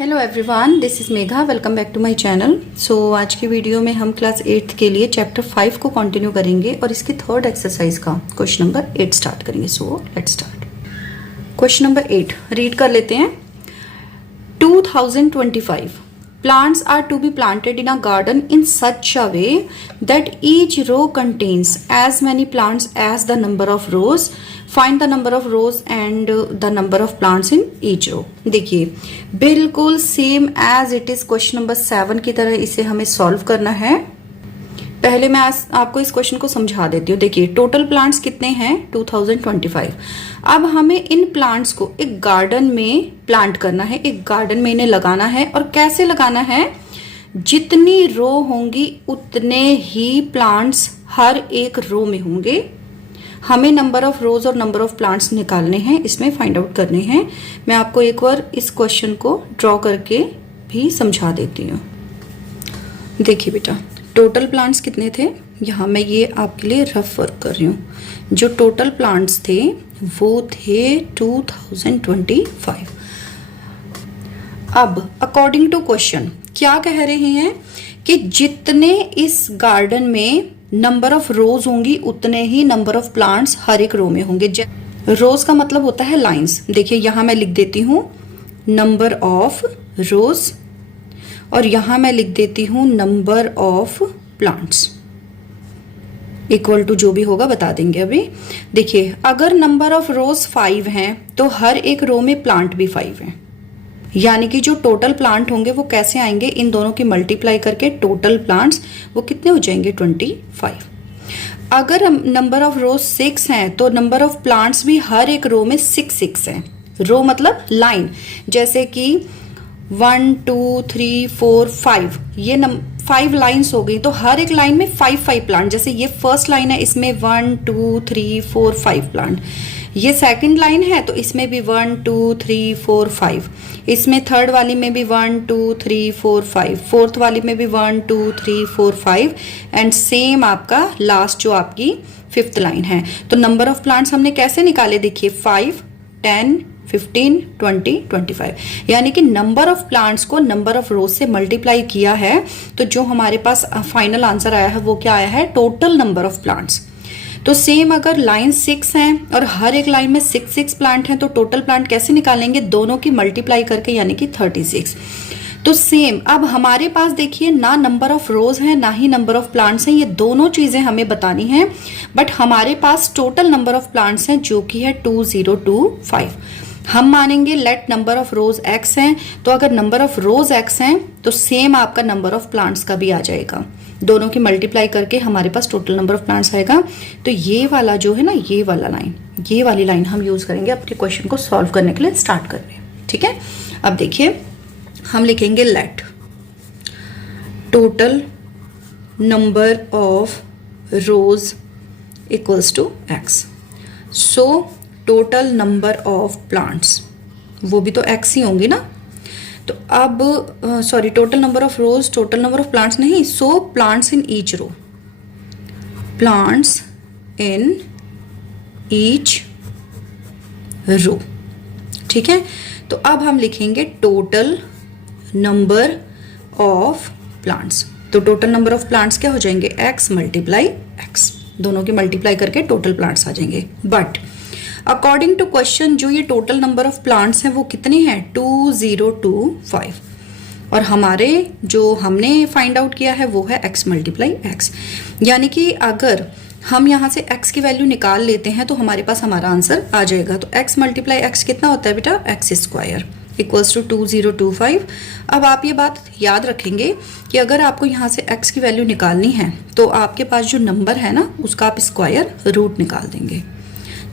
Hello everyone, this is Megha. Welcome back to my channel. So आज की video में हम क्लास 8th के लिए चैप्टर 5 को कंटिन्यू करेंगे और इसकी थर्ड एक्सरसाइज का क्वेश्चन नंबर 8 स्टार्ट करेंगे। So let's start. Question number 8 read कर लेते हैं। 2025 plants are to be planted in a garden in such a way that each row contains as many plants as the number of rows. Find the number of rows and the number of plants in each row. देखिए बिल्कुल same as it is question number 7 की तरह इसे हमें solve करना है। पहले मैं आज आपको इस क्वेश्चन को समझा देती हूँ। देखिए टोटल प्लांट्स कितने हैं 2025। अब हमें इन प्लांट्स को एक गार्डन में प्लांट करना है, एक गार्डन में इन्हें लगाना है। और कैसे लगाना है? जितनी रो होंगी उतने ही प्लांट्स हर एक रो में होंगे। हमें नंबर ऑफ रोज और नंबर ऑफ प्लांट्स निकालने हैं, इसमें फाइंड आउट करने हैं। मैं आपको एक बार इस क्वेश्चन को ड्रॉ करके भी समझा देती हूँ। देखिए बेटा टोटल प्लांट्स कितने थे, यहाँ मैं ये आपके लिए रफ वर्क कर रही हूँ। जो टोटल प्लांट्स थे वो थे 2025। अब अकॉर्डिंग टू क्वेश्चन क्या कह रहे हैं कि जितने इस गार्डन में नंबर ऑफ रोज होंगी उतने ही नंबर ऑफ प्लांट्स हर एक रो में होंगे। रोज का मतलब होता है लाइंस। देखिए यहाँ मैं लिख देती हूँ नंबर ऑफ रोज और यहां मैं लिख देती हूं number of plants equal to जो भी होगा बता देंगे अभी। देखिए अगर नंबर ऑफ रोज 5 हैं तो हर एक रो में प्लांट भी 5 हैं, यानी कि जो टोटल प्लांट होंगे वो कैसे आएंगे, इन दोनों की मल्टीप्लाई करके टोटल प्लांट्स वो कितने हो जाएंगे 25। अगर नंबर ऑफ रोज 6 हैं तो नंबर ऑफ प्लांट्स भी हर एक रो में 6 हैं। रो मतलब लाइन, जैसे कि 1 2 3 4 5 ये 5 लाइन्स हो गई तो हर एक लाइन में 5 प्लांट। जैसे ये फर्स्ट लाइन है इसमें 1 2 3 4 5 प्लांट। ये सेकंड लाइन है तो इसमें भी 1 2 3 4 5। इसमें थर्ड वाली में भी 1 2 3 4 5। फोर्थ वाली में भी 1 2 3 4 5 एंड सेम आपका लास्ट जो आपकी 5th लाइन है। तो नंबर ऑफ प्लांट्स हमने कैसे निकाले? देखिए 5 10 15 20 25, यानी कि नंबर ऑफ प्लांट्स को नंबर ऑफ रोज से मल्टीप्लाई किया है तो जो हमारे पास फाइनल आंसर आया है वो क्या आया है? Total number of plants. तो सेम अगर लाइन 6 हैं और हर एक लाइन में 6 प्लांट हैं तो टोटल प्लांट कैसे निकालेंगे? दोनों की मल्टीप्लाई करके, यानी कि 36। तो सेम अब हमारे पास देखिए ना नंबर ऑफ रोज है ना ही नंबर ऑफ प्लांट्स हैं, ये दोनों चीजें हमें बतानी है। बट हमारे पास टोटल नंबर ऑफ प्लांट्स हैं जो कि है 2025। हम मानेंगे let number of rose x हैं, तो अगर नंबर ऑफ रोज x हैं तो सेम आपका नंबर ऑफ प्लांट्स का भी आ जाएगा। दोनों की मल्टीप्लाई करके हमारे पास टोटल नंबर ऑफ प्लांट्स आएगा। तो ये वाला जो है ना, ये वाला लाइन, ये वाली लाइन हम यूज करेंगे अपने क्वेश्चन को सॉल्व करने के लिए स्टार्ट करने। ठीक है, अब देखिए हम लिखेंगे let total number of rows equals to x। So total number of plants वो भी तो x ही होंगे ना। तो अब sorry total number of rows total number of plants नहीं, so plants in each row, plants in each row. ठीक है, तो अब हम लिखेंगे टोटल नंबर ऑफ प्लांट्स। तो टोटल नंबर ऑफ प्लांट्स क्या हो जाएंगे? x मल्टीप्लाई x, दोनों की मल्टीप्लाई करके टोटल प्लांट्स आ जाएंगे। बट अकॉर्डिंग टू क्वेश्चन जो ये टोटल नंबर ऑफ प्लांट्स हैं वो कितने हैं? 2025। और हमारे जो हमने फाइंड आउट किया है वो है x मल्टीप्लाई x, यानी कि अगर हम यहाँ से x की वैल्यू निकाल लेते हैं तो हमारे पास हमारा आंसर आ जाएगा। तो x मल्टीप्लाई x कितना होता है बेटा? x square equals to 2025। अब आप ये बात याद रखेंगे कि अगर आपको यहाँ से x की वैल्यू निकालनी है तो आपके पास जो नंबर है ना उसका आप स्क्वायर रूट निकाल देंगे।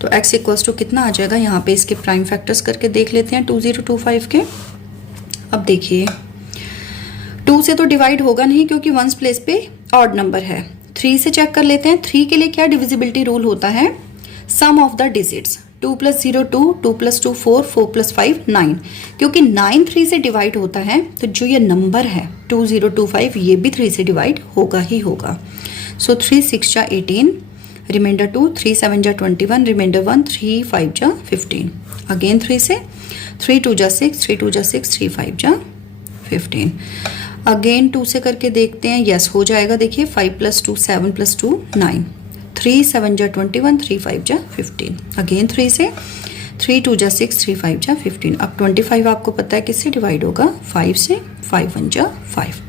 तो x इक्वल्स टू कितना आ जाएगा? यहाँ पे इसके प्राइम फैक्टर्स करके देख लेते हैं 2025 के। अब देखिए 2 से तो डिवाइड होगा नहीं क्योंकि वंस प्लेस पे ऑड नंबर है। 3 से चेक कर लेते हैं। 3 के लिए क्या डिविजिबिलिटी रूल होता है? सम ऑफ द डिजिट्स। 2 + 0 2, 2 + 2 4, 4 + 5 9। क्योंकि 9 3 से डिवाइड होता है तो जो ये नंबर है 2025 ये भी 3 से डिवाइड होगा ही होगा। सो 3 6 जा 18, रिमाइंडर 2, 3 7 जा 21, रिमाइंडर 1, 3 5 जा 15। अगेन 3 से 3 2 जा 6, 3 2 जा 6, 3 5 जा 15। अगेन 2 से करके देखते हैं, यस हो जाएगा। देखिए 5 + 2 7 + 2 9, 3 7 जा 21, 3 5 जा 15। अगेन 3 से, 3 2 जा 6, 3 5 जा 15। अब 25 आपको पता है किससे डिवाइड होगा, 5 से, 5 1 जा 5।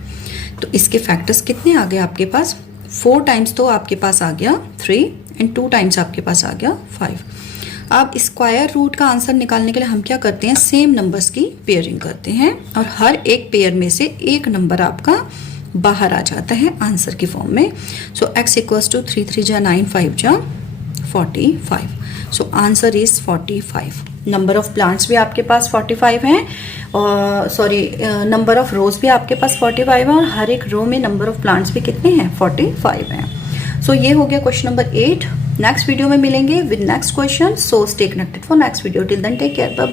तो इसके फैक्टर्स कितने आ गए आपके पास, 4 टाइम्स तो आपके पास आ गया 3 एंड 2 टाइम्स आपके पास आ गया 5। अब स्क्वायर रूट का आंसर निकालने के लिए हम क्या करते हैं, सेम नंबर्स की पेयरिंग करते हैं और हर एक पेयर में से एक नंबर आपका बाहर आ जाता है आंसर की फॉर्म में। सो x = 3 3 जा 9, 5 जा 45। So answer is 45। Number of plants भी आपके पास 45 हैं और सॉरी नंबर ऑफ रोज भी आपके पास 45 है और हर एक रो में नंबर ऑफ प्लांट्स भी कितने हैं, 45 हैं। सो ये हो गया क्वेश्चन नंबर 8। नेक्स्ट वीडियो में मिलेंगे with next question. So stay connected for next video. Till then take care, bye.